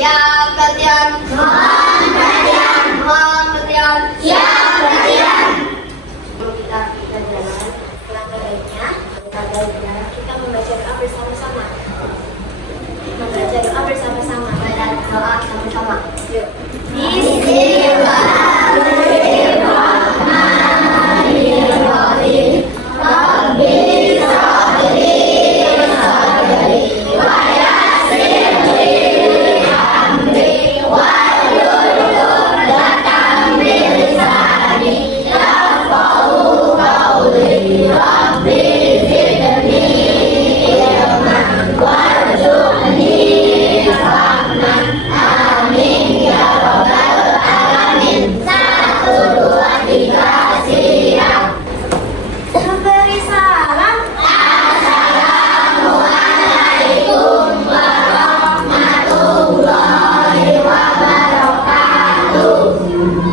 Siap latihan. Mohon perhatian. Mohon perhatian. Siap latihan. Sebelum kita jalan, langkah baiknya kita membaca doa bersama-sama. Membaca doa bersama-sama. Baca doa sama-sama. Yuk. Bismillahirrahmanirrahim. Rabbi sholli sadri wa yassir li amri wahlul 'uqdatam min lisani yafqahu qawli. Rabbi zidni ilman warzuqni fahman. Amin ya rabbal alamin. 1, 2, 3, siap. Memberi salam. Assalamualaikum warahmatullahi wabarakatuh.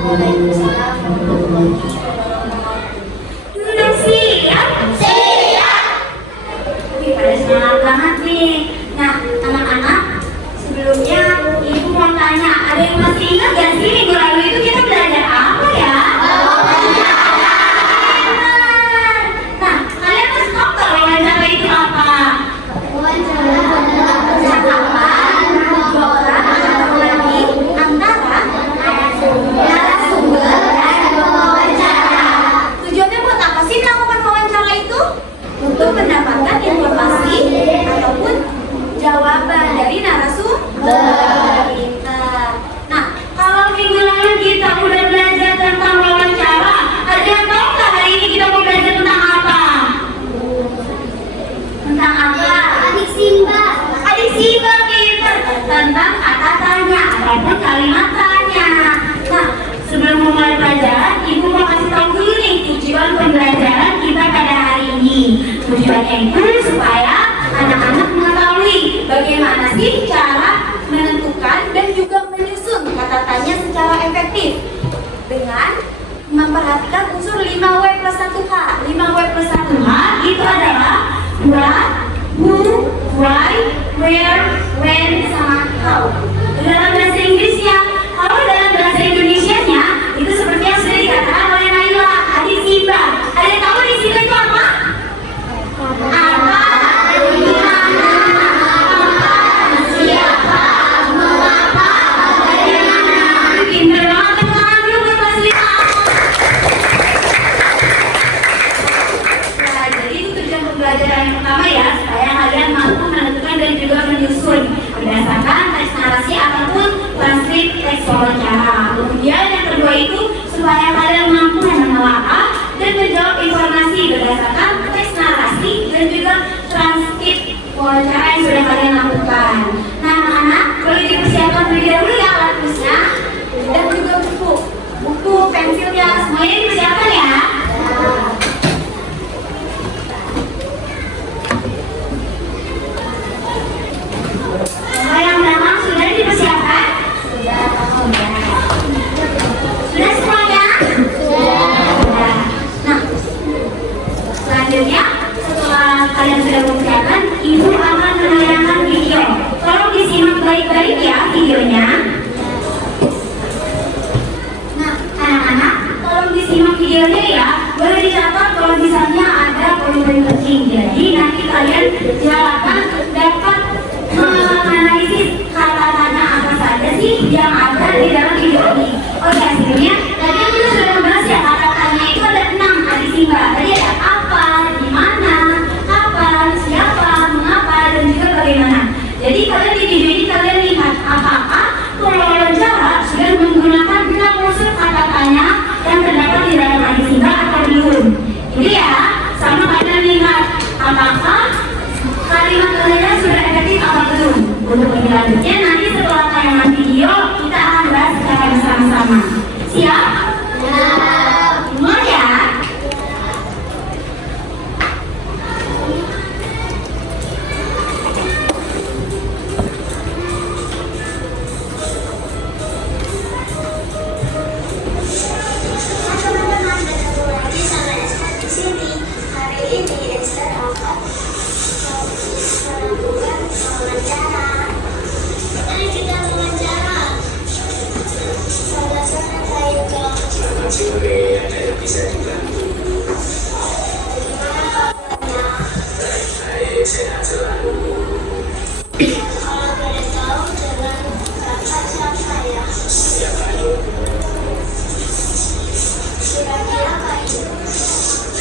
Waalaikumsalam warahmatullahi wabarakatuh. Sudah siap? Siap. Wih, pada semangat banget nih. Nah, anak-anak, sebelumnya Ibu mau tanya, ada yang masih ingat gak sih minggu lalu itu kita belajar apa ya? Nah, kalian masih tahu gak wawancara itu apa? Wawancara adalah percakapan obrolan lagi antara narasumber dan wawancara. Tujuannya buat apa sih melakukan wawancara itu? Untuk mendapatkan informasi ataupun jawaban dari narasumber kita. Nah, kalau minggu lalu kita udah belajar tentang wawancara, ada yang tahu nggak hari ini kita mau belajar tentang apa? Tentang apa? Adik Simba. Adik Simba kita tentang kata tanya ataupun kalimat tanya. Nah, sebelum memulai pelajaran, Ibu mau kasih tahu dulu nih tujuan pembelajaran kita pada hari ini. Tujuannya itu supaya anak-anak mengetahui bagaimana sih cara menentukan dan juga menyusun kata tanya secara efektif dengan memperhatikan unsur 5W plus 1H. 5W plus 1H itu adalah what, who, why, where, when, sama how. Dalam bahasa Inggrisnya, kalau dalam bahasa Indonesianya itu seperti yang sudah dikatakan oleh Naila, adik Simba. Ada yang tahu di sini itu apa? Apa? Di mana? Kapan? Siapa? Mengapa? Bagaimana? Pinter banget, tepuk tangan dulu buat kelas 5. Nah, jadi itu tujuan pembelajaran yang pertama ya, supaya kalian mampu menentukan dan juga menyusun berdasarkan teks narasi ataupun transkrip teks wawancara. Kemudian yang kedua itu supaya kalian mampu menelaah dan menjawab informasi berdasarkan teks narasi dan juga transkrip wawancara yang sudah kalian lakukan. Nah, anak-anak perlu dipersiapkan terlebih dahulu ya alat tulisnya dan juga buku, pensilnya, semuanya dipersiapkan ya. Semua yang belakang sudah dipersiapkan? Sudah semuanya? Sudah. Nah, selanjutnya setelah kalian sudah mempersiapkan, Ibu akan menayangkan video. Tolong disimak baik-baik ya videonya. Nah, anak-anak, tolong disimak videonya ya. Boleh dicatat kalau misalnya ada poin-poin penting. Jadi nanti kalian diharapkan dapat menganalisis kata tanya apa saja sih yang ada di dalam video ini. Oke, sebelumnya tadi kita sudah membahas ya kata tanya itu ada 6 adik Simba. Tadi ada apa, di mana, kapan, siapa, mengapa, dan juga bagaimana. Jadi kalian di video ini kalian lihat apakah wawancara sudah menggunakan 6 unsur kata tanya yang terdapat di dalam adik Simba atau belum. Jadi ya, sama kalian lihat apakah kalimat kalian sudah efektif apa belum. Untuk lebih lanjutnya nanti setelah tayangan video kita akan bahas secara bersama-sama. Siap? Siap. Semua ya? Teman-teman, bertemu lagi sama Esther di sini. Hari ini Esther akan melakukan wawancara. Mari kita wawancara. Kalau boleh tahu dengan Kakak siapa ya? Kira-kira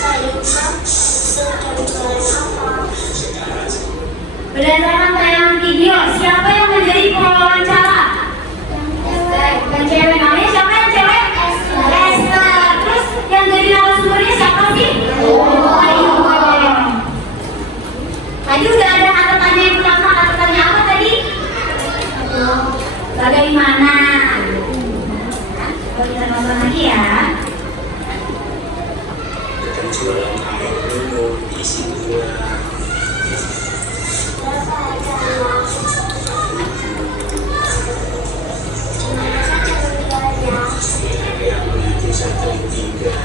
Kayuka sedang jualan apa? Berdasarkan tayangan video, siapa yang menjadi pewawancara? Yang cewek. Namanya siapa yang cewek? Esther. Terus yang jadi narasumbernya siapa sih? Ayu. Tadi udah ada kata tanya yang pertama. Kata tanya apa tadi? Bagaimana? Coba kita nonton lagi ya. Jualan air minum isi gula. Berapa harganya? Gimana saja menjualnya? Yang beli satu tiga.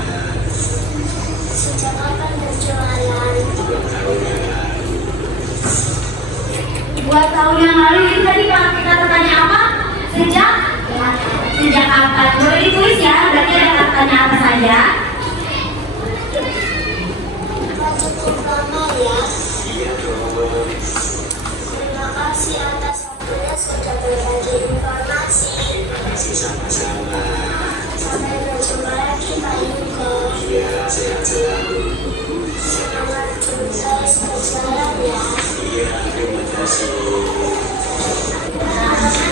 Sejak kapan berjualan? 2 tahun yang lalu. 2 tahun yang lalu itu tadi kita tanya apa? Sejak kapan? Boleh ditulis ya, berarti ada katanya apa saja? Cukup lama ya. Iya dong. Terima kasih atas waktunya sudah berbagi informasi. Terima kasih sama-sama. Sampai berjumpa lagi Pak Yuko. Iya, sehat selalu. Selamat sukses berjalan ya. Iya, terima kasih.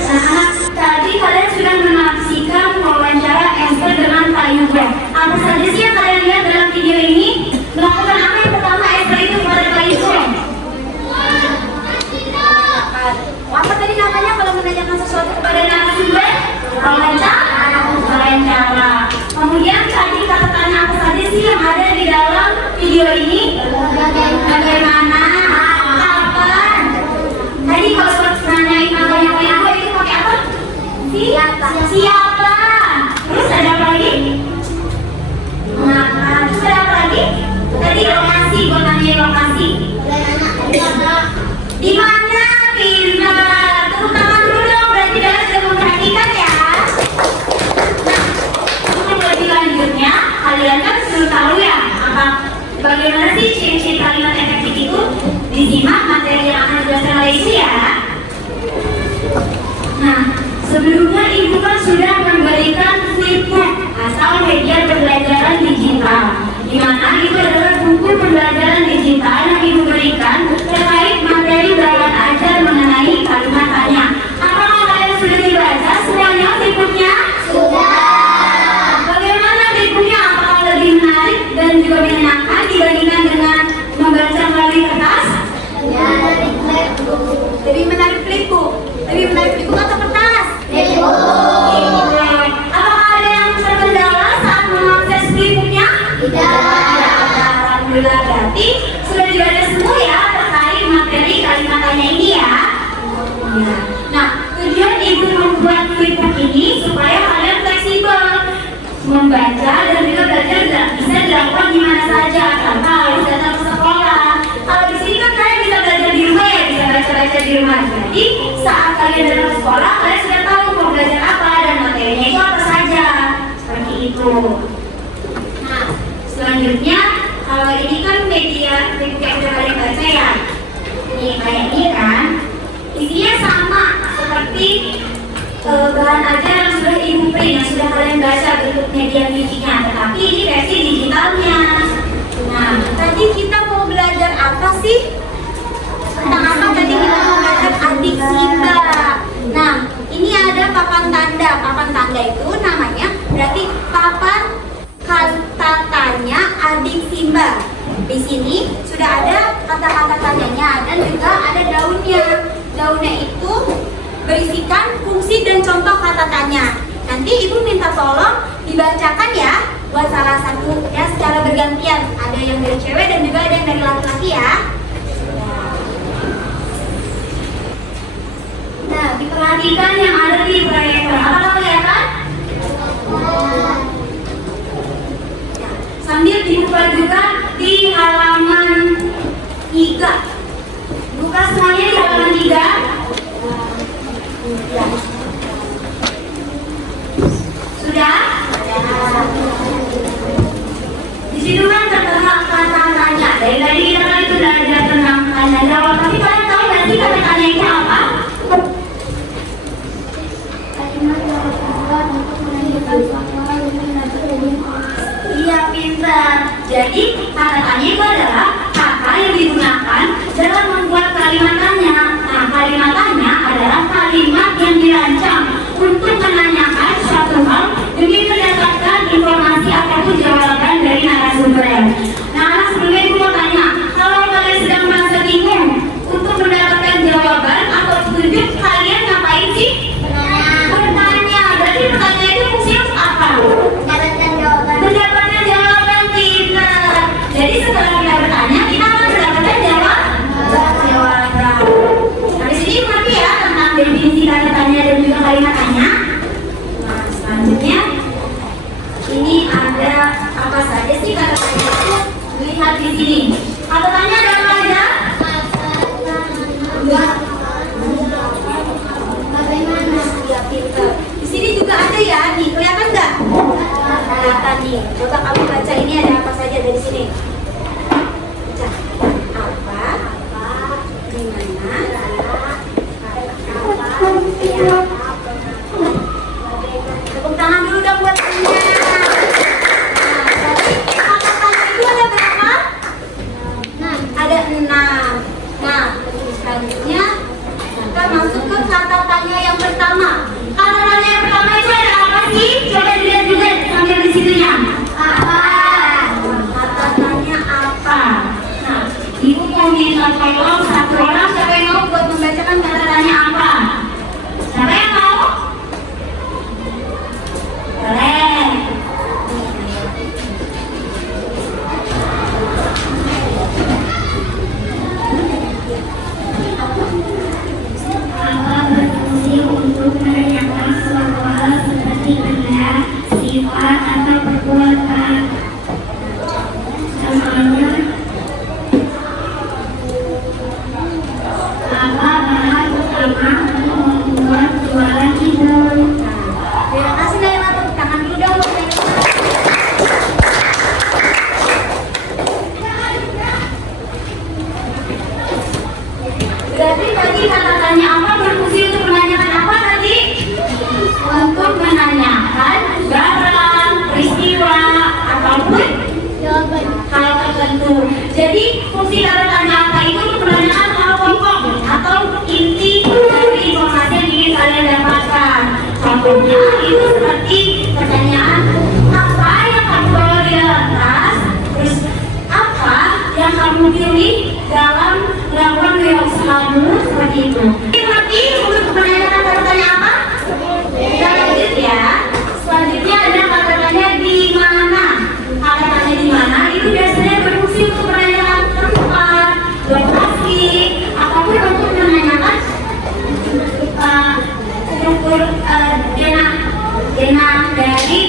Nah, tadi kalian sudah menyaksikan wawancara Esther dengan Kak Yuga. Apa saja sih yang kalian lihat dalam video ini? Melakukan apa yang pertama Esther itu kepada Kak Yuga? Apa tadi namanya kalau menanyakan sesuatu kepada narasumber? Wawancara. Kemudian tadi kata tanya apa saja sih yang ada di dalam video ini? Bagaimana? Kapan? Tadi kalau nanyain namanya Kak Yuga itu pakai apa? Siapa? Terus ada apa lagi? Mengapa? Terus ada apa lagi? Tadi lokasi, gue tanya lokasi. Di mana? Pintar. Tepuk tangan dulu dong, berarti kalian sudah memperhatikan ya. Nah, untuk lebih lanjutnya, kalian kan sudah tahu ya bagaimana sih ciri-ciri kalimat efektif itu? Disimak materi yang akan dijelaskan oleh Isi ya. Nah, sebelumnya Ibu kan sudah memberikan flipbook atau media pembelajaran digital, di mana itu adalah buku pembelajaran digital yang Ibu berikan terkait materi belajar ajar mengenai kalimat tanya. Apakah kalian sudah dibaca semuanya flipbooknya? Sudah. Bagaimana flipbooknya? Apakah lebih menarik dan juga menyenangkan dibandingkan dengan membaca melalui kertas? Ya, dari flipbook. Lebih menarik flipbook. Lebih menarik flipbook atau kertas? Flipbook. Apakah ada yang terkendala saat mengakses flipbooknya? Tidak. Alhamdulillah, berarti sudah dibaca semua ya terkait materi kalimat tanya ini ya. Ya. Nah, tujuan Ibu membuat flipbook ini supaya kalian fleksibel membaca dan juga belajar bisa dilakukan di mana saja tanpa harus datang ke sekolah. Kalau di sini kan kalian bisa belajar di rumah ya, bisa baca-baca di rumah. Jadi saat kalian datang ke sekolah, kalian sudah tahu mau belajar apa dan materinya itu apa saja. Seperti itu. Nah, selanjutnya kalau ini kan media flipbook yang sudah kalian baca ya. Nih kayak ini kan, isinya sama seperti bahan ajar yang sudah Ibu print, yang sudah kalian baca bentuk media fisiknya, tetapi ini versi digitalnya. Nah, tadi kita mau belajar apa sih? Tentang apa tadi kita mau belajar adik Simba. Nah, ini ada papan tanda. Papan tanda itu namanya berarti papan kata tanya adik Simba. Di sini sudah ada kata-kata tanyanya dan juga ada daunnya. Daunnya itu berisikan fungsi dan contoh kata tanya. Nanti Ibu minta tolong dibacakan ya buat salah satu ya secara bergantian. Ada yang dari cewek dan juga ada yang dari laki-laki ya. Nah, diperhatikan yang ada di proyektor. Apakah kelihatan? Sambil dibuka juga di halaman 3. Buka semuanya di halaman 3. Sudah? Di situ kan tertera kata tanya. Dari tadi kita kan itu belajar tentang tanya jawab. Tapi kalian tahu nggak sih kata tanya itu apa? hasilnya? Apa? Kata tanya apa? Nah, ibu mau minta tolong satu orang, siapa yang mau buat membacakan kata tanya apa? Siapa yang mau? Boleh. Apa berfungsi untuk menanyakan suatu hal seperti benda, sifat, atau perbuatan? Contohnya, apa bahan utama untuk membuat jualan tidur? Terima kasih Naila, tepuk tangan dulu dong. Berarti tadi kata tanya apa berfungsi untuk menanyakan apa tadi? Untuk menanyakan barang, peristiwa, ataupun hal tertentu. Jadi fungsi kata tanya apa itu untuk menanyakan hal pokok atau inti dari informasi yang ingin kalian dapatkan. Contohnya itu seperti pertanyaan apa yang kamu bawa di dalam tas, terus apa yang kamu pilih dalam melakukan wirausahamu, seperti itu. Berarti untuk menanyakan kata tanya apa? Kita lanjut ya. Selanjutnya ada kata tanya di mana. Kata tanya di mana itu biasanya berfungsi untuk menanyakan tempat, lokasi, ataupun untuk menanyakan struktur denah dari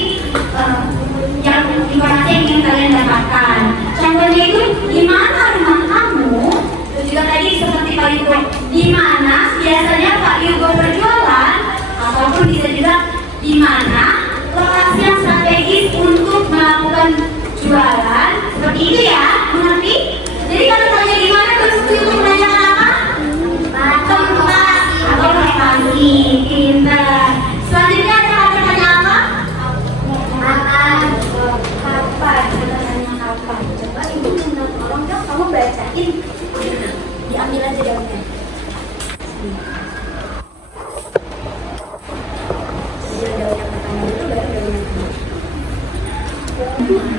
yang informasi yang ingin kalian dapatkan. Contohnya itu di mana rumah kamu? Terus juga tadi seperti Pak Yugo, di mana biasanya Pak Yugo berjualan, ataupun bisa juga di mana lokasi yang strategis untuk melakukan jualan, seperti itu ya, mengerti? Jadi kalau tanya di mana berfungsi untuk menanyakan apa? Tempat atau lokasi. Pintar. Selanjutnya ada kata tanya apa? Kapan? Kapan? Kata tanya kapan? Coba ibu minta tolong dong kamu bacain. Diambil aja daunnya.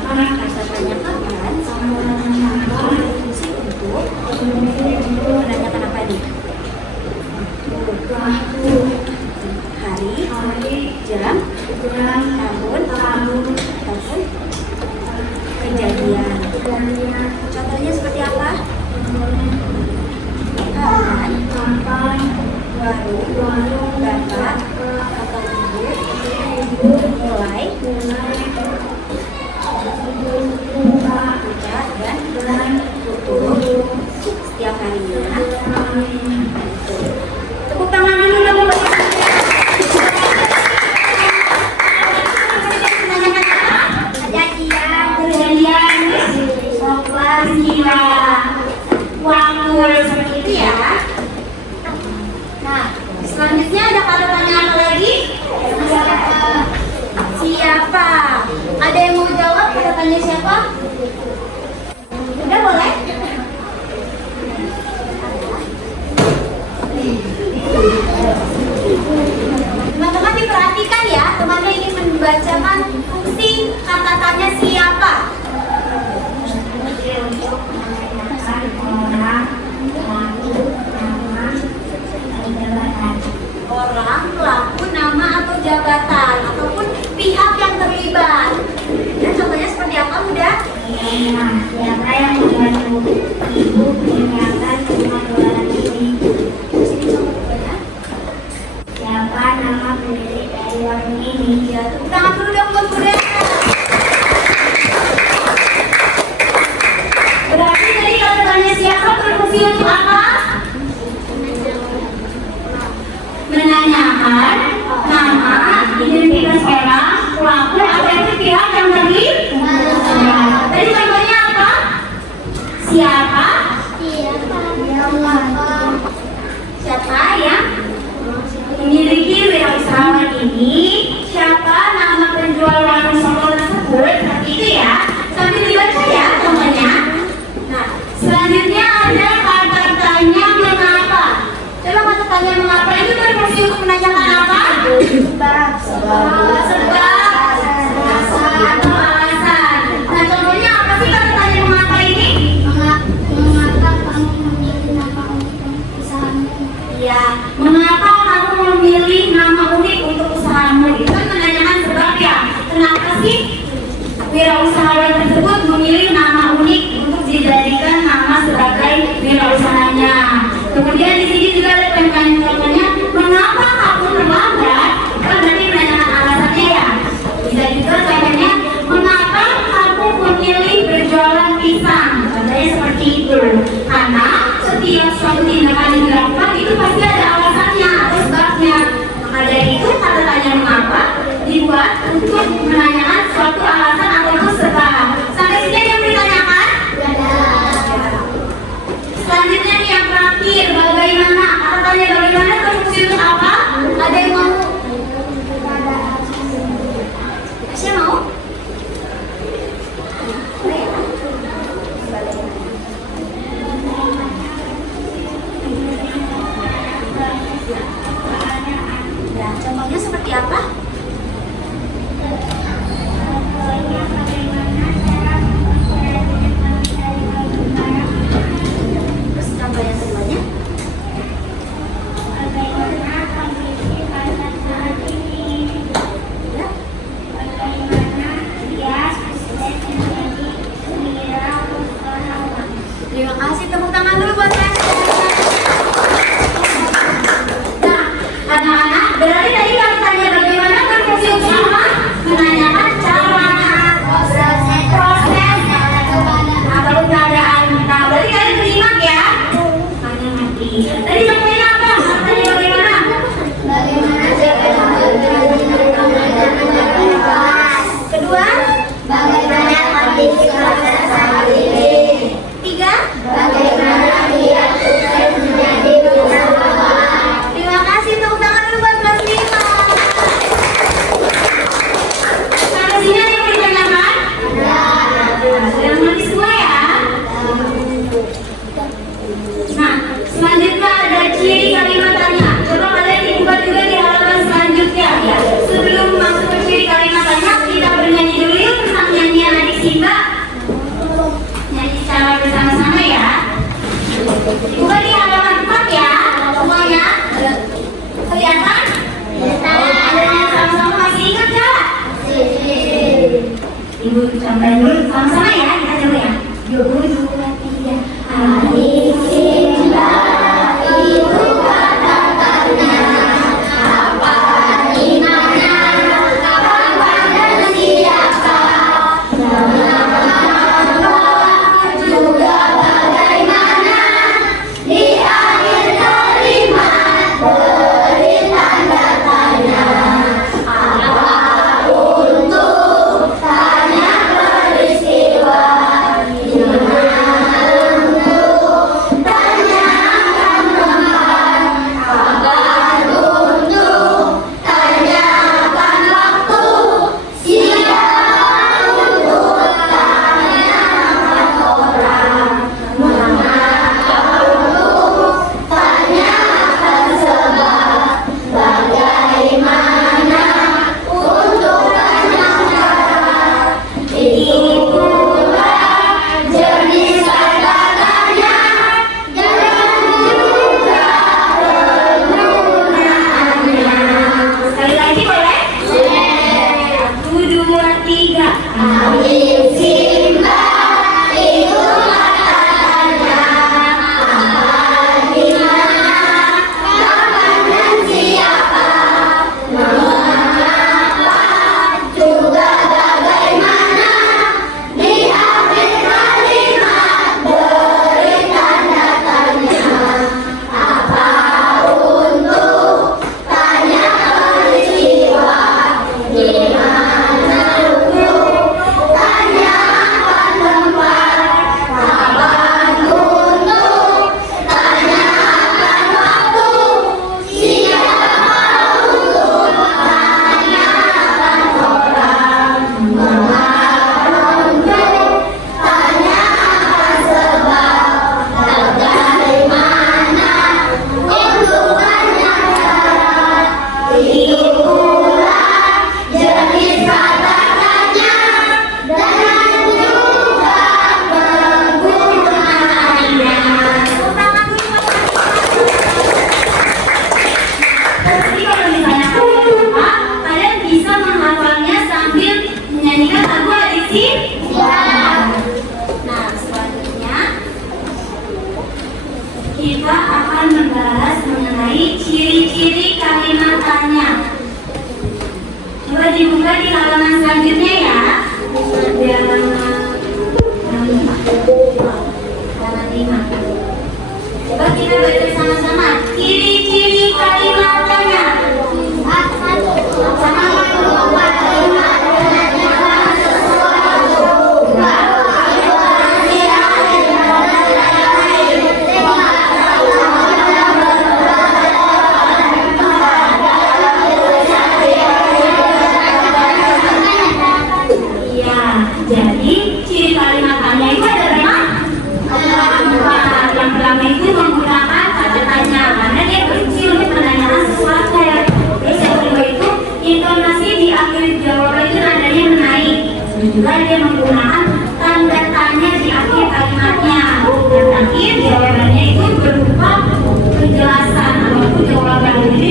Kata tanya kapan sama berfungsi untuk menanyakan apa nih? Waktu, hari, jam, tahun, ataupun kejadian. Contohnya seperti apa? Kapan, warung, bapak, atau ibu, mulai, buka, dan tutup setiap harinya. Tepuk tangan dulu dong buat kejadian, peristiwa, waktu, seperti itu ya. Nah, selanjutnya ada kata tanya apa lagi? Siapa? Ada yang mau jawab kata tanya siapa? Udah boleh? Teman-teman diperhatikan ya, temannya ingin membacakan fungsi kata tanya siapa. Orang, pelaku, nama atau jabatan, ataupun pihak yang terlibat. Dan contohnya seperti apa, Bunda? Siapa yang membantu ibu menyiapkan rumah jualan ini? Sini contohnya. Siapa nama pemilik dari warung ini? Ya, tepuk tangan dulu dong buat Bunda. Berarti tadi kalau tanya siapa berfungsi untuk apa? Menanyakan nama, identitas orang, pelaku, atau pihak yang terlibat. Tadi contohnya apa? Siapa? Siapa yang memiliki wirausaha ini? Siapa nama penjual warung songkol tersebut? Seperti itu ya. Sambil dibaca ya contohnya. Nah, selanjutnya ada kata tanya mengapa. Coba kata tanya mengapa itu berfungsi untuk menanyakan apa? Sebab. Mengapa kamu memilih nama unik untuk usahamu? Itu kan menanyakan sebab ya. Kenapa sih wirausahawan tersebut memilih nama unik untuk dijadikan nama sebagai wirausahanya? Kemudian di sini juga ada pertanyaan-pertanyaan, mengapa kamu terlambat? Kan berarti menanyakan alasannya ya. Bisa juga contohnya, mengapa kamu memilih berjualan pisang? Contohnya seperti itu. Karena setiap suatu tindakan yang dilakukan itu pasti ada alasannya atau sebabnya. Maka dari itu kata tanya mengapa dibuat untuk menanyakan suatu alasan atau sebab. Sampai sini ada yang ditanyakan? Selanjutnya nih yang terakhir, bagaimana? Kata tanya bagaimana berfungsi untuk apa? Ada yang mau? Siapa mau? Ya, contohnya seperti apa? Terus contoh yang keduanya? Bagaimana kondisi pasar saat ini? Ya. Bagaimana dia sukses menjadi wirausahawan? Terima kasih, tepuk tangan dulu buat saya. Nah, anak-anak, berarti tadi kami tanya bagaimana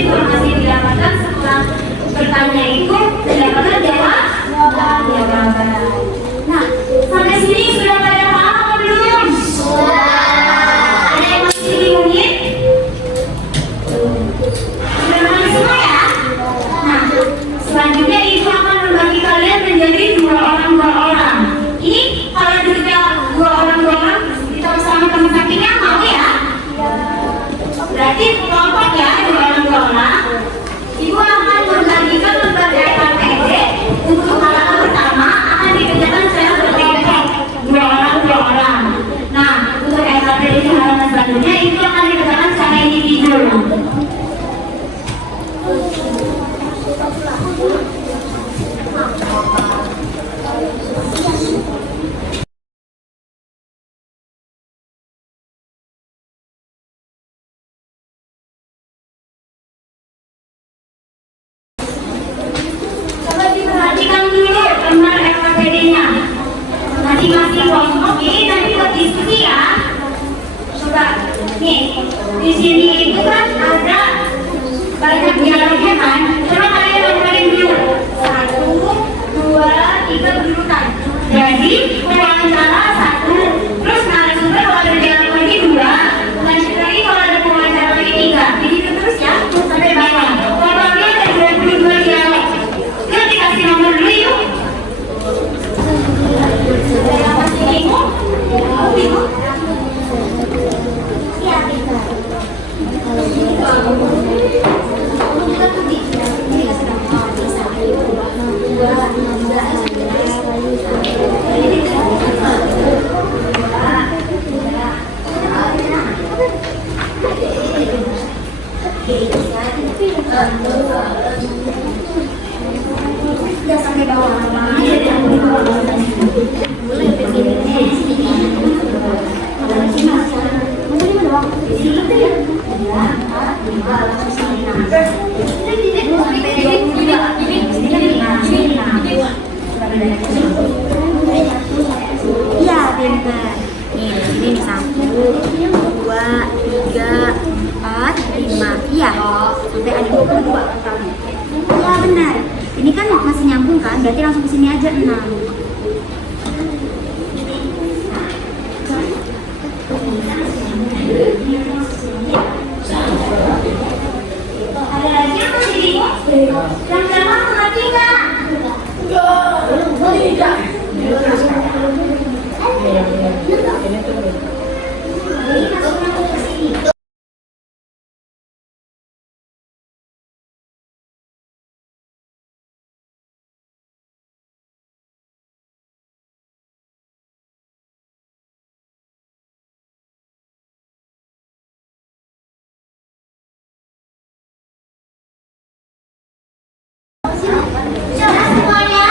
informasi yang didapatkan setelah bertanya itu mendapatkan jawaban. Nah, sampai sini sudah pada paham apa belum? Ada yang masih bingungin? Sudah paham semua ya? Nah, selanjutnya ibu akan membagi kalian menjadi dua orang. Ini kalau duduknya dua orang, kita bersama teman sampingnya mau ya? Berarti kelompok ya, dua orang. Ibu akan membagikan lembar LKPD untuk halaman pertama akan dikerjakan secara berkelompok dua orang. Nah, untuk LKPD di halaman selanjutnya itu akan dikerjakan secara individu. Coba diperhatikan dulu lembar LKPD-nya. Masing-masing kelompok ini nanti buat diskusi ya. Coba nih, di sini itu kan ada banyak dialognya kan. Coba kalian lakukan dulu. 1, 2, 3 berurutan. Jadi wawancara 1, terus narasumber kalau ada dialog lagi 2, lanjut lagi kalau ada wawancara lagi 3. Begitu terus ya sampai bawah. Totalnya ada 22 dialog. Yuk dikasih nomor dulu yuk. Yang masih bingung? Bingung? Iya, bingung. Ya sampai bawah. Iya benar. Nih di sini 1, 2, 3, 4, 5. Iya. Sampai ada 22. Iya benar. Ini kan masih nyambung kan? Berarti langsung ke sini aja 6. Ada lagi yang masih bingung? Yang sama mengerti nggak? Sudah semuanya?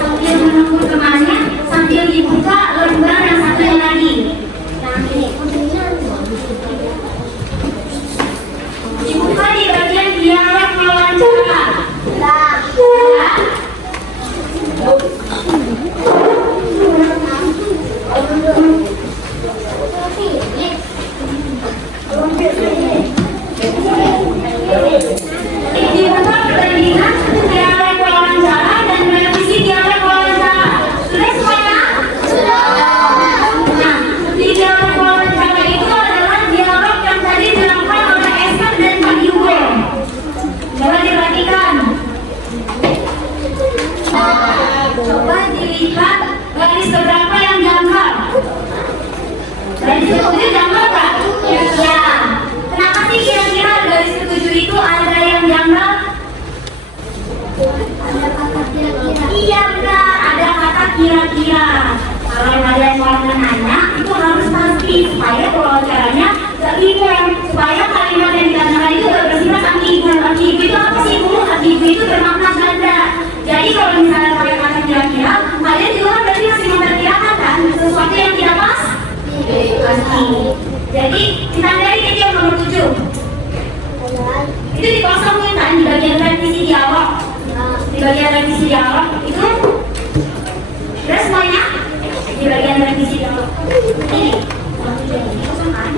Sambil menunggu temannya, sambil dibuka lembar yang satunya lagi. Dibuka di bagian dialog wawancara. Ya. Dibuka perbandingan dialog wawancara dan revisi dialog wawancara. Sudah semuanya? Nah, di dialog wawancara itu adalah dialog yang tadi dilakukan oleh Esther dan Pak Yugo. Coba diperhatikan. Coba dilihat garis keberapa yang janggal. Garis ketujuh janggal kan? Ya. Kenapa sih kira-kira garis ketujuh itu ada yang janggal? Ada kata kira-kira. Iya benar, ada kata kira-kira. Kalau ada yang mau nanya, itu harus pasti supaya wawancaranya gak bingung, supaya kalimat yang ditanyakan itu gak bersifat ambigu. Ambigu itu apa sih Bu? Ambigu itu bermakna ganda. Jadi kalau misalnya pakai kata kira-kira, kalian juga kan berarti masih memperkirakan kan sesuatu yang tidak pas. Pasti. Jadi ditandai itu yang nomor 7. Itu dikosongin kan di bagian revisi dialog. Di bagian revisi dialog itu terus semuanya di bagian revisi dialog ini dikosongkan.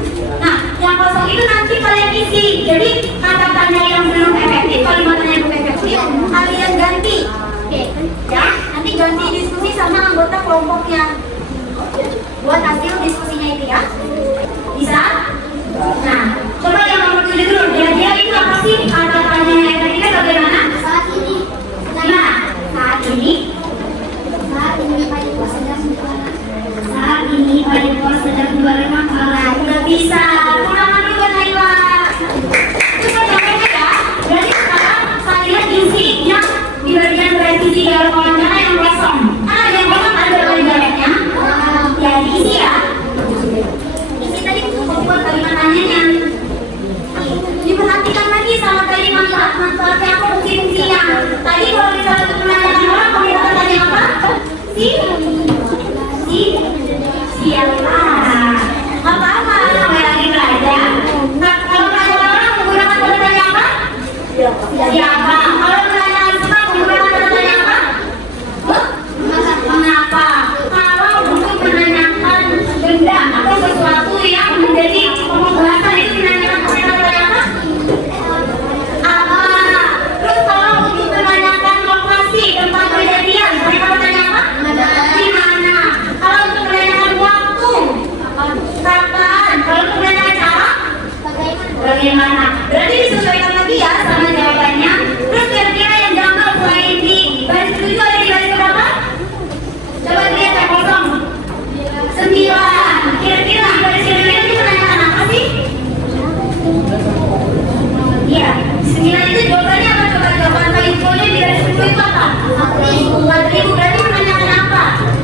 isi. Jadi kata-kata yang belum efektif, kalimatnya yang belum efektif, kalian ganti. Oke, ya. Nanti ganti diskusi sama anggota kelompoknya. Buat hasil diskusinya itu ya. Bisa? Nah, coba yang nomor 7 dulu. Dia itu apa sih? Kata-katanya yang tadi kan bagaimana? Saat ini. Nah, saat ini. Saat ini Pak Ibu sedang jualan. Saat ini Pak Ibu sedang jualan makanan. Udah bisa. Ulangan dulu Naiwa. Coba contohnya ya. Jadi sekarang kalian isi yang di bagian revisi dalam wawancara yang kosong. Ada yang kosong, ada bagian-bagiannya. Ya diisi ya. Isi tadi untuk membuat kalimat tanyanya. Diperhatikan lagi sama tadi manfaat-manfaatnya apa fungsi-fungsinya. Tadi kalau misalnya untuk menanyakan orang, kamu akan tanya apa? Siapa? Apa-apa, mulai lagi belajar. Nah, kalau menanya orang menggunakan kata tanya apa? Siapa? Kalau menanyakan sebab menggunakan kata tanya apa? Mengapa? Kalau untuk menanyakan benda atau sesuatu yang menjadi pembahasan itu menanyakan kata tanya apa? Apa? Terus kalau untuk menanyakan lokasi tempat kejadian, mereka bertanya apa? Di mana? Kalau untuk menanyakan waktu, kapan? Kalau untuk menanyakan cara, bagaimana? Berarti disesuaikan lagi ya sama jawabannya. Terus kira-kira yang janggal selain di baris 7 ada di baris berapa? Coba lihat yang kosong. 9. Kira-kira di baris 9 itu menanyakan apa sih? Iya, 9 itu jawabannya apa? Coba jawaban Pak Infonya di baris 10 itu apa? 4.000 berarti menanyakan apa?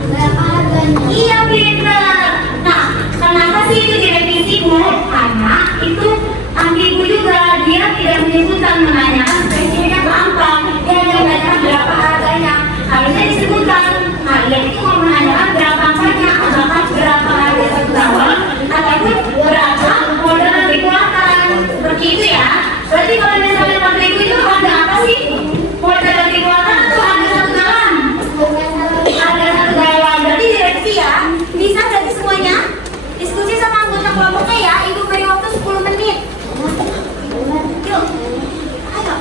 Berapa harganya? Iya benar. Nah, kenapa sih itu direvisi Bu? Karena itu ambigu juga, dia tidak menyebutkan menanyakan spesifiknya apa. Dia hanya menanyakan berapa harganya. Harusnya disebutkan. Kalian itu mau menanyakan berapa angkanya, apakah berapa harga satu bawang ataupun berapa modal yang dikeluarkan. Seperti itu ya. Berarti kalau misalnya 4.000 itu harga apa sih? Modal yang dikeluarkan atau harga satu galon? Ada satu galon. Berarti direvisi ya. Bisa berarti semuanya? Diskusi sama anggota kelompoknya ya. Ibu beri waktu 10 menit. Yuk. Ayo.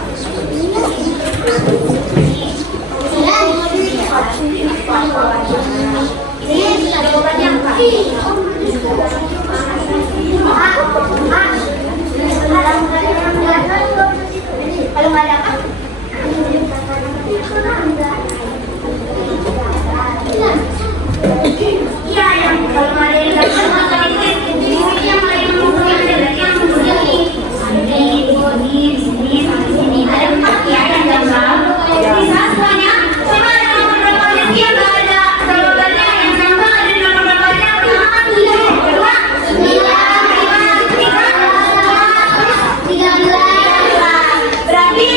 Ini jawabannya apa? Kalau nggak ada apa? Iya, yang kalau nggak ada yang nggak sama kalau itu di sini yang lain yang ada berarti yang di sini, sama di sini. Ada 4 ya yang janggal. Bisa semuanya? Coba ada nomor berapanya sih yang nggak ada jawabannya yang janggal ada di nomor berapanya? Pertama 7, kedua 9, 5, 3, 13. Berarti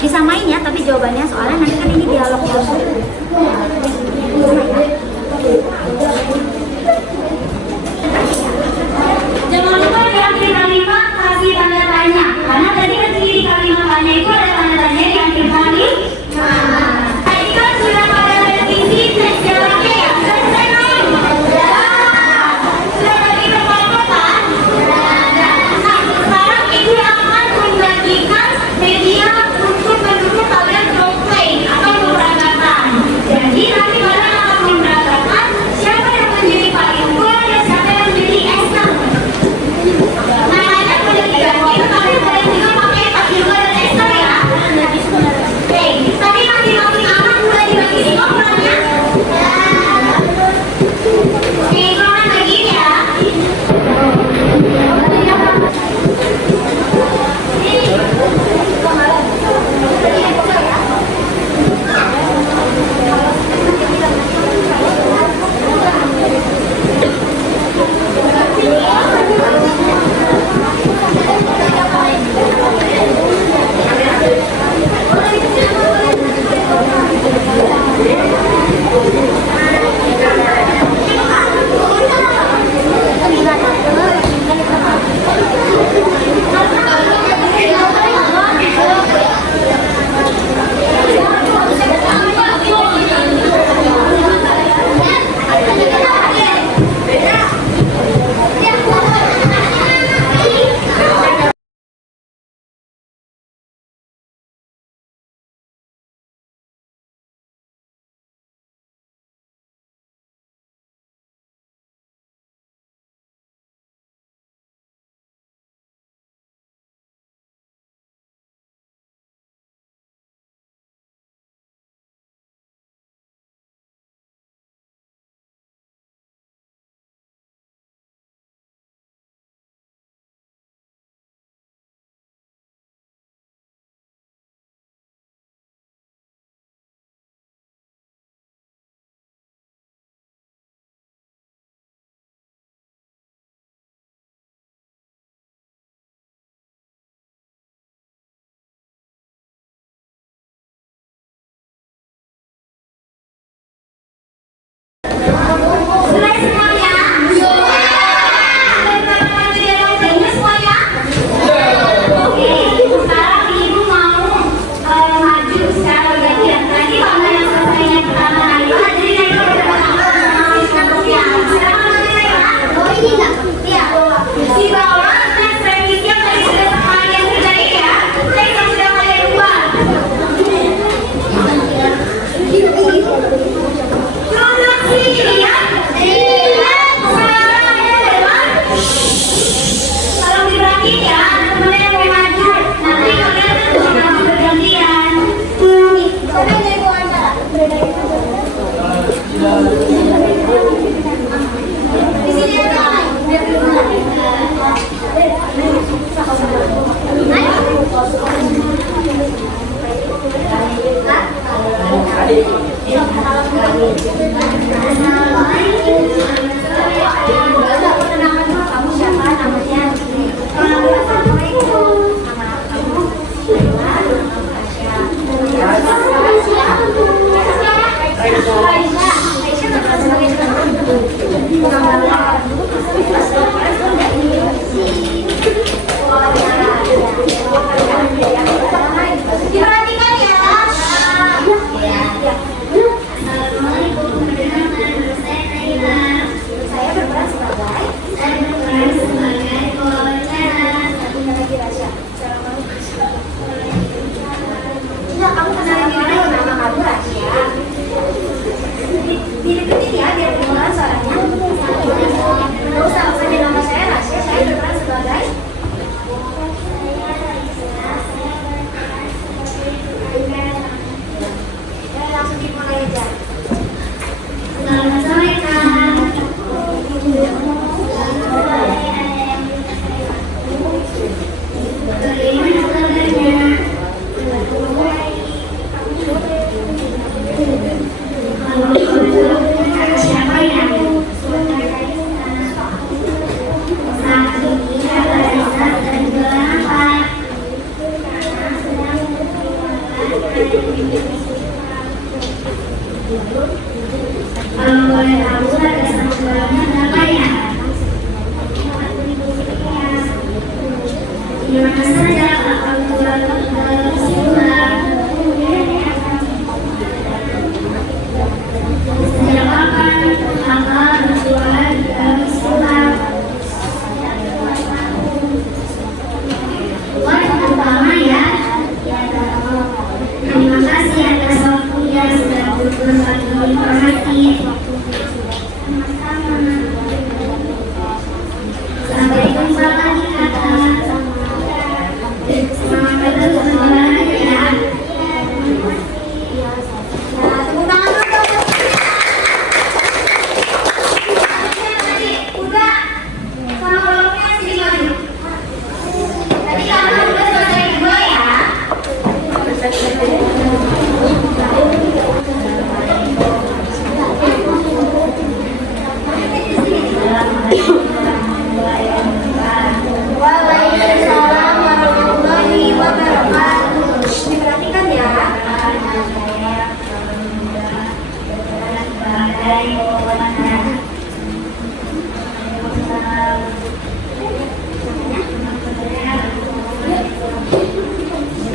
Disamain ya, tapi jawabannya soalnya nanti kan ini dialog terus. Jangan lupa di akhir kalimat kasih tanda tanya, karena tadi kan di kalimat tanya itu ada tanda tanya di akhir kalimat. Tadi kan sudah pada revisi tes jawabnya ya, selesai kan? Sudah bagi kelompok kan? Nah, sekarang ibu akan membagikan media untuk mendukung kalian role-play atau memperagakan. Jadi nanti kalian akan memperagakan siapa yang menjadi Pak Ibu dan siapa yang menjadi Esther. Namanya menjadi ganti, tapi kalian juga pakai Pak Ibu dan Esther ya. Oke, tadi masing-masing anak mulai dibagi di perannya. Oke, peran lagi ya. Sudah semuanya? Sudah semuanya? Oke, sekarang ibu mau maju secara bergantian. Tadi karena yang selesainya pertama kali, jadi saya udah ya. Sekarang nanti ya. Oh ini enggak? Iya. Di bawah tes revisi yang tadi sudah kalian kerjain ya. Saya sudah kalian buat. Produksi ya. Kalau diperhatiin ya, teman-teman yang mau maju, nanti kalian harus maju bergantian. Siapa yang jadi wawancara? Di sini ada. Kamu siapa namanya? Assalamualaikum. Nama kamu? Diperhatikan ya. Assalamualaikum. Dideketin ya biar kedengaran suaranya. Nggak usah saja nama saya Rasya, saya berperan sebagai langsung dimulai aja. Selamat sore Kak. Bagaimana kabarnya? Kalau siapa ya? Saat ini Kakak Raisa sedang jualan apa? Kalau boleh tahu harga jualannya berapa ya? Di mana saja Kakak jual siulang? Sejak kapan Kakak berjualan di siulang? Wah, terutama ya. Terima kasih atas waktunya sudah berbagi informasi. Sampai jumpa lagi Kakak. Semangat terus berjualan ya. Nah, tepuk tangan dulu. Udah, sama kolomnya sini maju. Tadi kamu udah selesai dua ya. Waalaikumsalam warahmatullahi wabarakatuh. Diperhatikan ya.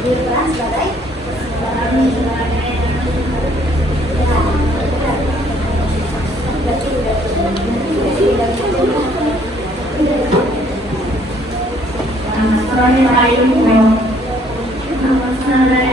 Berperan sebagai Selamat sore Pak Ibu. Selamat sore.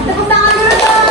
tepuk tangan dulu dong.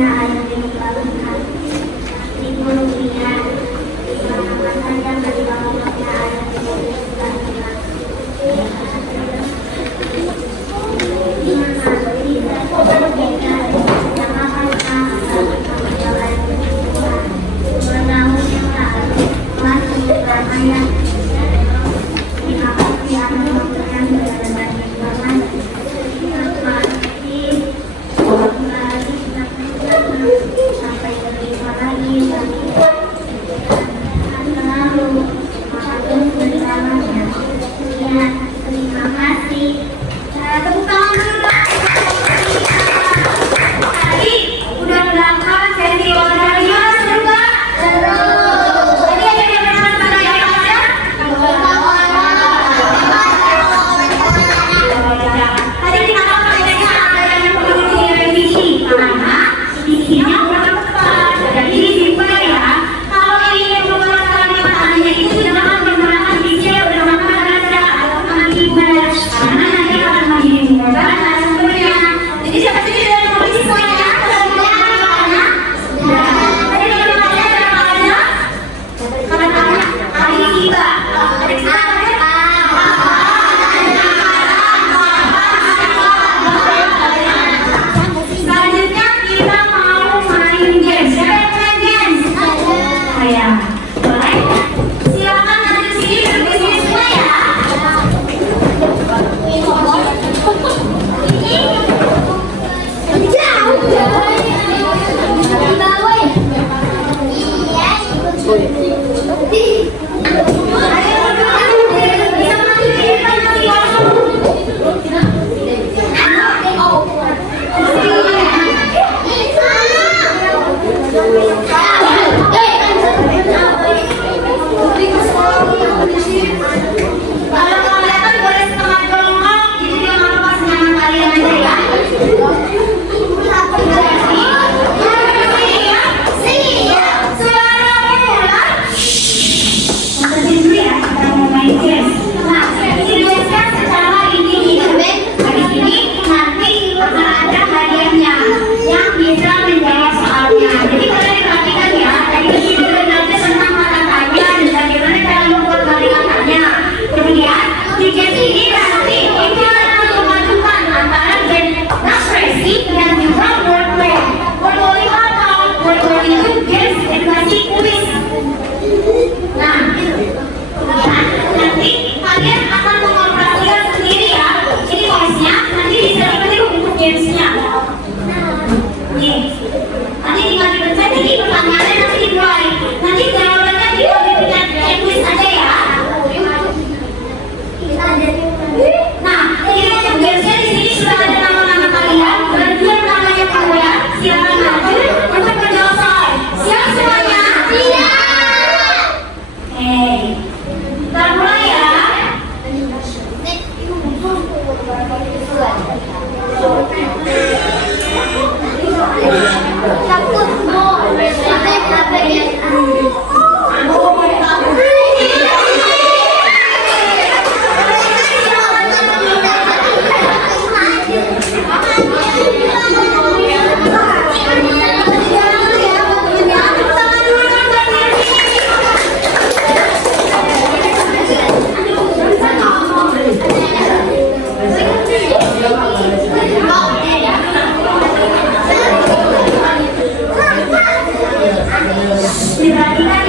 hanya ada di balongan. Di bulunya, di mana saja dari balongannya ada di balongan. Di mana tidak berbeda, sama sama jalan bernaung yang lalu masih ramai. Terima kasih atas waktunya dan informasi. Sampai berjumpa lagi. Selalu apapun bersamanya. Ya, terima kasih. Tepuk tangan dulu. Tadi udah berangkat sesi olahraga seru nggak? Seru. Tadi ada yang pernah pada yang ada? Tadi kita kayaknya ada yang perlu direvisi karena isinya kurang tepat. Jadi disimpel ya. Kalau ingin mengeluarkan pertanyaannya itu jangan menggunakan diksi yang udah makan ada atau keyboard karena nanti akan membingungkan sumbernya. Jadi siapa sih yang mau isi semuanya? Tadi kalau ada ada kata-katanya adik tiba. Adik tiba selanjutnya kita mau main games. Siapa yang main games? Saya. Boleh? Silakan ada di sini duduk di sini semua ya. Kalau kelihatan boleh setengah jongkok, jadi dia nggak lepas senyaman kalian aja ya. Siap. Suara mulai. Lanjutin dulu ya, kita mau main games. Nah, ini gamesnya secara individu. Habis ini nanti akan ada hadiahnya yang bisa menjawab soalnya. Jadi kalian perhatikan ya, tadi kita udah belajar tentang kata-katanya dan bagaimana cara membuat kata-katanya. Kemudian di games ini nanti itu akan memadukan antara game expresi dan juga wordplay. Wordplay apa? Wordplay itu games edukasi kuis. Nah, kemudian nanti kalian akan mengoperasikan sendiri ya. Ini voice-nya nanti bisa dipetik untuk gamesnya. Nih, nanti tinggal dipencet ini pertanyaannya nanti dimulai. Nanti jawabannya tinggal dipencet quiz aja ya. Nah, ini untuk gamesnya di sini sudah ada nama-nama kalian. Bagian namanya keluar, silakan maju untuk menjawab soal. Siap semuanya? Siap. Kita mulai ya. Diperhatikan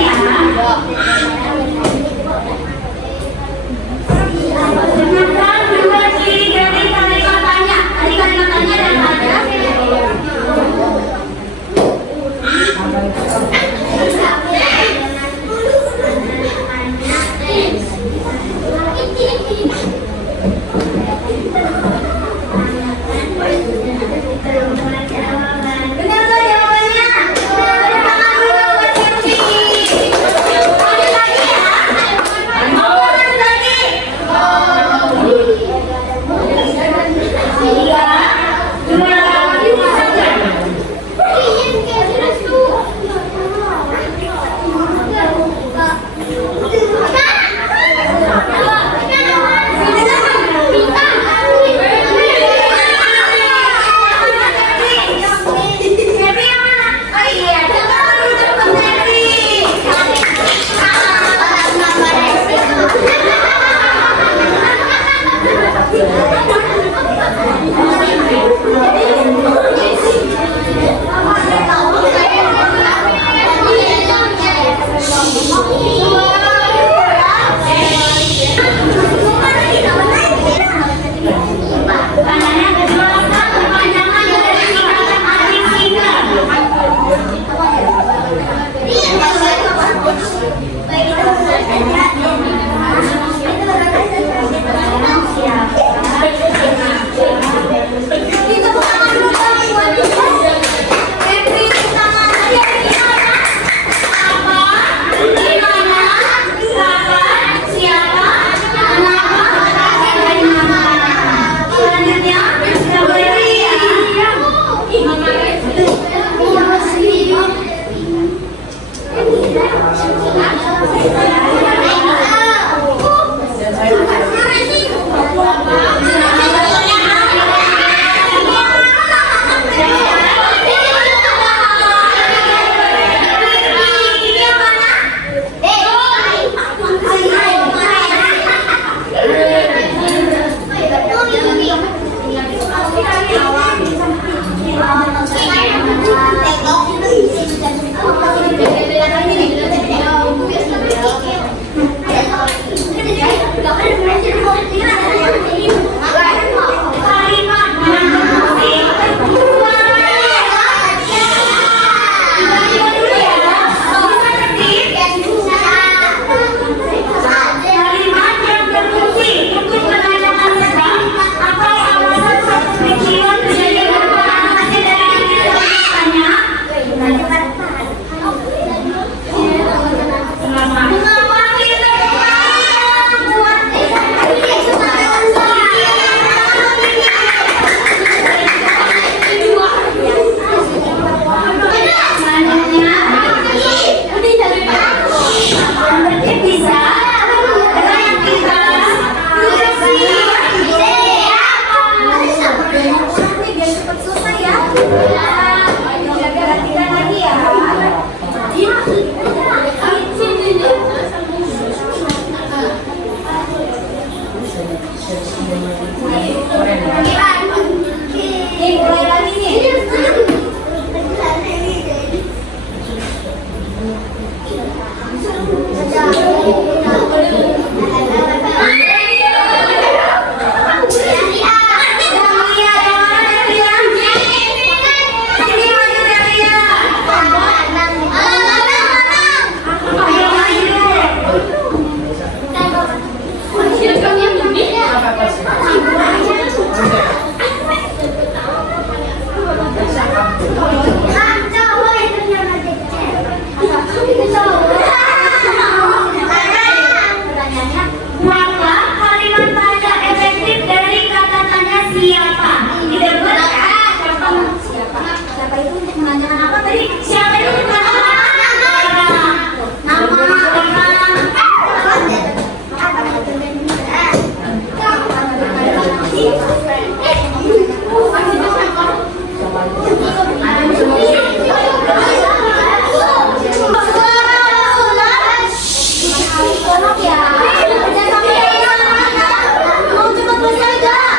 Mau cepat selesai gak?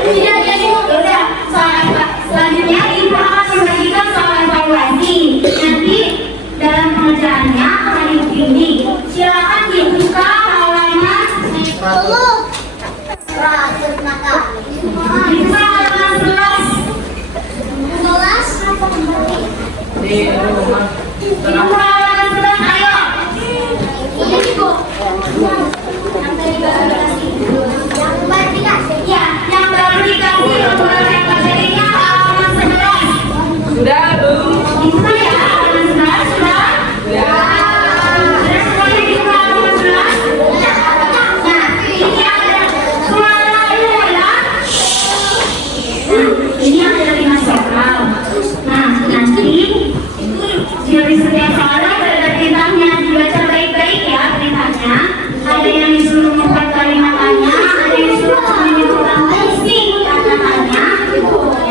Tidak jadi. Udah, selanjutnya ibu akan membagikan soal evaluasi. Nanti dalam pengerjaannya akan dibimbing. Silakan dibuka halaman 10. Ratus maka. dibuka halaman 11. 11. Dibuka halaman 11, ayo. Yang baru dikasih. Ya, yang baru dikasih beberapa materinya halaman 11. Sudah, Bu. Dibuka ya, halaman 11 sudah. Sudah semuanya dibuka halaman 11. Nah, ini ada suara ulang. Ini ada 5 soal. Nah, nanti dari setiap soalnya ada perintahnya, dibaca baik-baik ya perintahnya. Ada yang disuruh membuat kalimatnya, ada yang disuruh menyebutkan fungsi kata-katanya,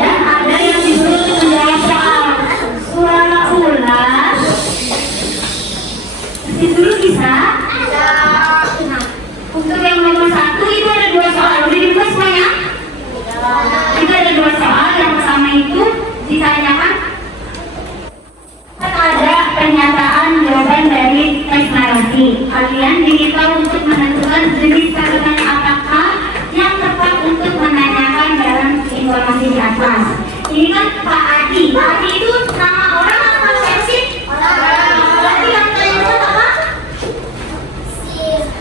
dan ada yang disuruh menjawab soal. Suara ulas. Ketik dulu bisa? Nah, untuk yang nomor 1 itu ada 2 soal. Udah dibuka semuanya? Itu ada 2 soal. Yang pertama itu ditanyakan ada pernyataan jawaban dari teks narasi. Kalian diminta untuk menentukan jenis kata-kata apakah yang tepat untuk menanyakan dalam informasi di atas. Ini kan Pak Adi. Pak Adi itu nama orang atau versi? Berarti yang tanya apa?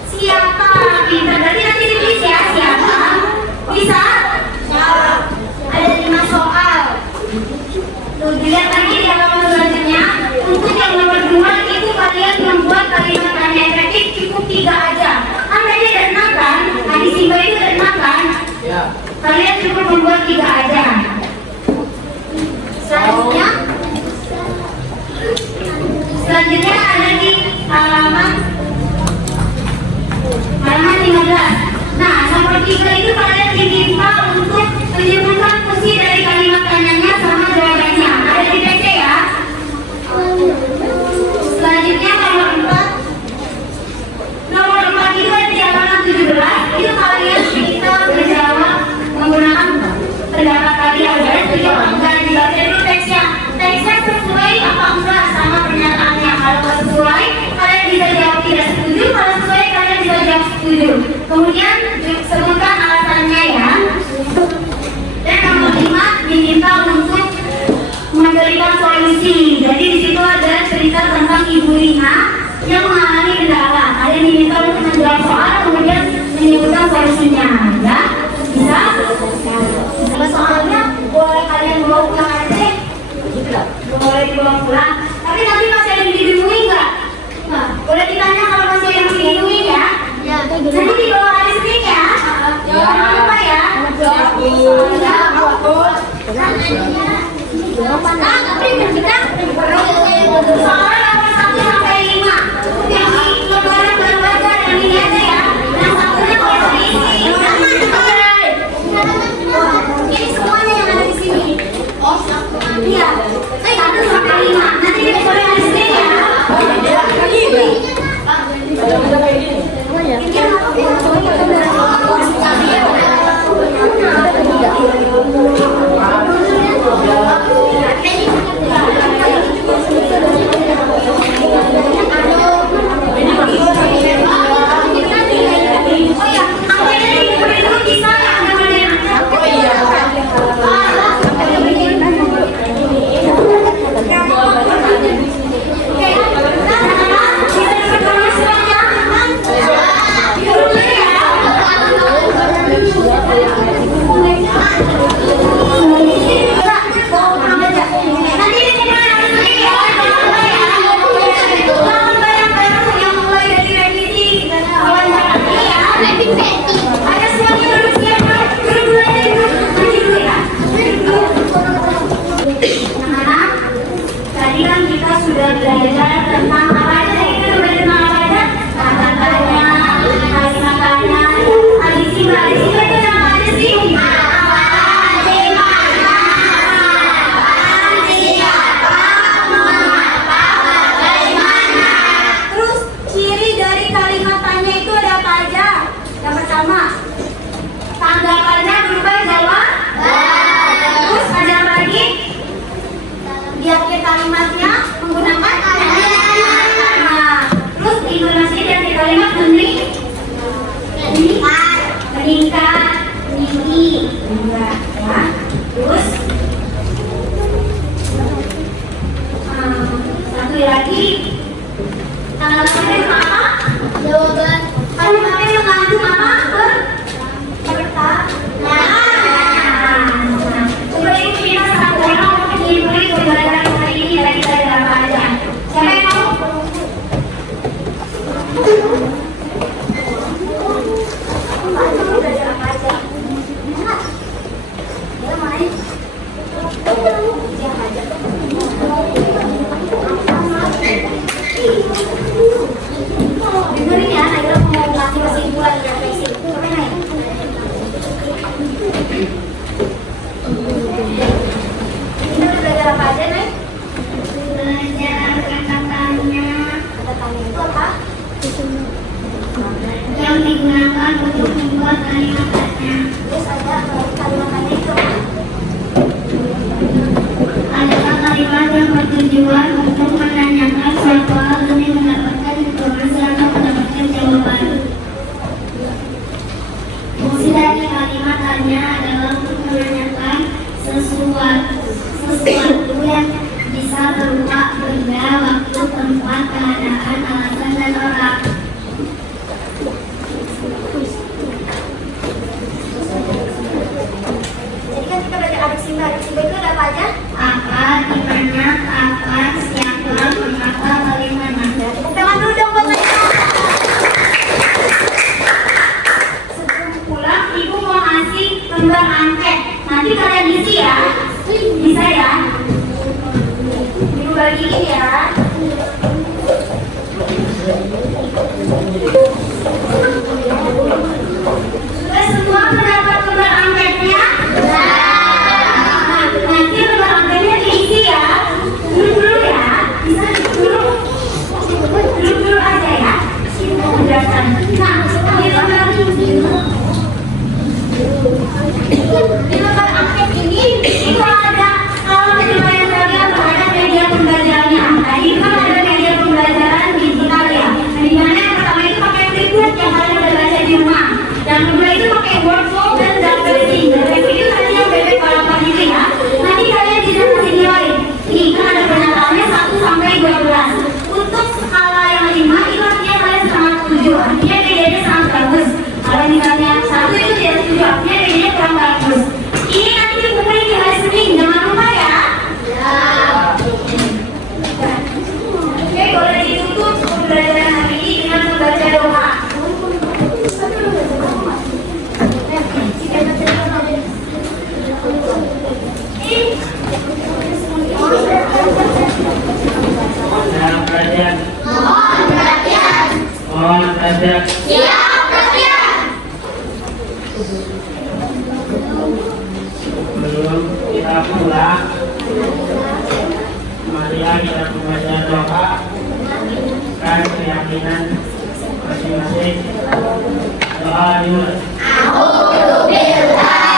Siapa? Pintar. Berarti nanti ditulis ya siapa? Bisa? Ada 5 soal. Tuh, dilihat lagi di halaman selanjutnya. Untuk yang nomor 2 itu kalian membuat kalimat tanya efektif cukup 3 aja. Kan tadi ada 6 kan? Tadi Simba itu ada 6 kan? Ya. Kalian cukup membuat 3 aja. Selanjutnya ada di halaman 15. Nah, nomor 3 itu kalian diminta untuk menyebutkan fungsi dari kalimat tanyanya sama jawabannya. Ada di PC ya. Selanjutnya nomor 4. Nomor 4 itu ada di halaman 17. Itu kalian bisa menjawab menggunakan pendapat kalian. Jadi setuju apa enggak, dibaca dulu teksnya. Teksnya sesuai apa enggak sama pernyataannya. Kalau nggak sesuai, kalian bisa jawab tidak setuju. Kalau sesuai, kalian bisa jawab setuju. Kemudian sebutkan alasannya ya. Dan nomor 5 diminta untuk memberikan solusi. Jadi di situ ada cerita tentang Ibu Rina yang mengalami kendala. Kalian diminta untuk menjawab soal kemudian menyebutkan solusinya. Ya, bisa? Soalnya boleh kalian bawa pulang aja. Boleh dibawa pulang. Tapi nanti masih ada yang dibingungin nggak? Boleh ditanya kalau masih ada yang dibingungin ya. Nanti dibawa hari Senin ya. Jangan lupa ya. Soalnya nomor 1 sampai 5. Yang di lembaran baru aja yang ini aja ya. Yang satunya kalau diisi. Ini semuanya yang ada di sini. Iya. 1 sampai 5. Nanti kita boleh hari Senin ya. Kita udah belajar apa aja, Nay? Belajar kata tanya Kata tanya itu apa? yang digunakan untuk membuat kalimat tanya. Terus ada kalimat tanya itu apa? Adalah kalimat yang bertujuan untuk menanyakan suatu hal demi mendapatkan informasi atau mendapatkan jawaban. Fungsi dari kalimat tanya adalah untuk menanyakan sesuatu yang bisa berupa benda, waktu, tempat, keadaan, alasan, dan orang. Jadi kan kita belajar adik Simba. Adik Simba itu ada apa aja? Apa, di mana, kapan, siapa, mengapa, bagaimana. Tepuk tangan dulu dong buat mereka. Sebelum pulang, ibu mau ngasih lembar angket. Nanti kalian isi ya. Bisa ya? Ibu bagiin ya. Sudah semua mendapat lembar angketnya? Nah, nanti lembar angketnya diisi ya. Dulu ya. Bisa dulu. Dulu aja ya. Penjelasan. Nah, di lembar angket ini itu ada kalau penilaian kalian terhadap media pembelajarannya. Tadi kan ada media pembelajaran digital ya. Di mana yang pertama itu pakai Flipboard yang kalian udah baca di rumah. Yang kedua itu pakai workbook dan Davesi. Davesi itu tadi yang bebek balapan itu ya. Nanti kalian bisa kasih nilai. Nih kan ada pernyataannya 1 sampai 12. Untuk skala yang 5 itu artinya kalian sangat setuju. Artinya medianya sangat bagus. Kalau misalnya 1 itu tidak setuju, artinya medianya kurang bagus. Ini nanti dibukuin di hari Senin, jangan lupa ya. Oke, boleh ditutup pembelajaran hari ini dengan membaca doa. Mohon perhatian. Mohon perhatian. Mohon perhatian. Siap, perhatian. Sebelum kita pulang, mari kita membaca doa dan keyakinan masing-masing. Doa dimulai. A'udzu billahi